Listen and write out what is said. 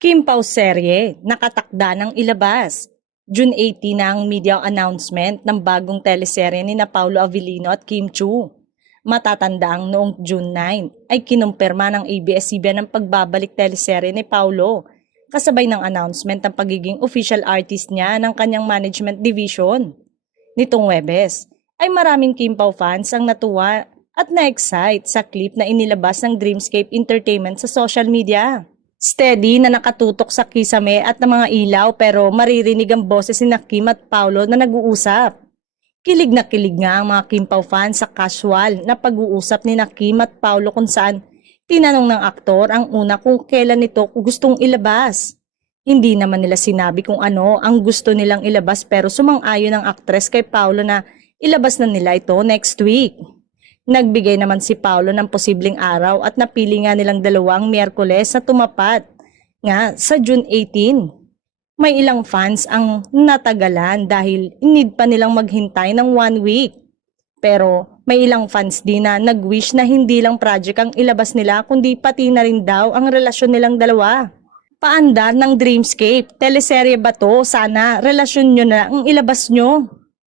Kim Pao serye, nakatakda ng ilabas. June 18 na ang media announcement ng bagong teleserye ni na Paulo Avellino at Kim Chu. Matatandaang noong June 9 ay kinumpirma ng ABS-CBN ang pagbabalik teleserye ni Paulo, kasabay ng announcement ng pagiging official artist niya ng kanyang management division. Nitong Webes, ay maraming Kim Pao fans ang natuwa at na-excite sa clip na inilabas ng Dreamscape Entertainment sa social media. Steady na nakatutok sa kisame at ng mga ilaw pero maririnig ang boses ni Kim at Paulo na nag-uusap. Kilig nga ang mga Kim Pao fans sa casual na pag-uusap ni Kim at Paulo kung saan tinanong ng aktor ang una kung kailan ito gustong ilabas. Hindi naman nila sinabi kung ano ang gusto nilang ilabas pero sumang-ayon ang aktres kay Paulo na ilabas na nila ito next week. Nagbigay naman si Paulo ng posibleng araw at napili nga nilang dalawang Miyerkules na tumapat nga sa June 18. May ilang fans ang natagalan dahil need pa nilang maghintay ng 1 week. Pero may ilang fans din na nag-wish na hindi lang project ang ilabas nila kundi pati na rin daw ang relasyon nilang dalawa. Paandar ng Dreamscape, teleserye ba to? Sana relasyon nyo na ang ilabas nyo.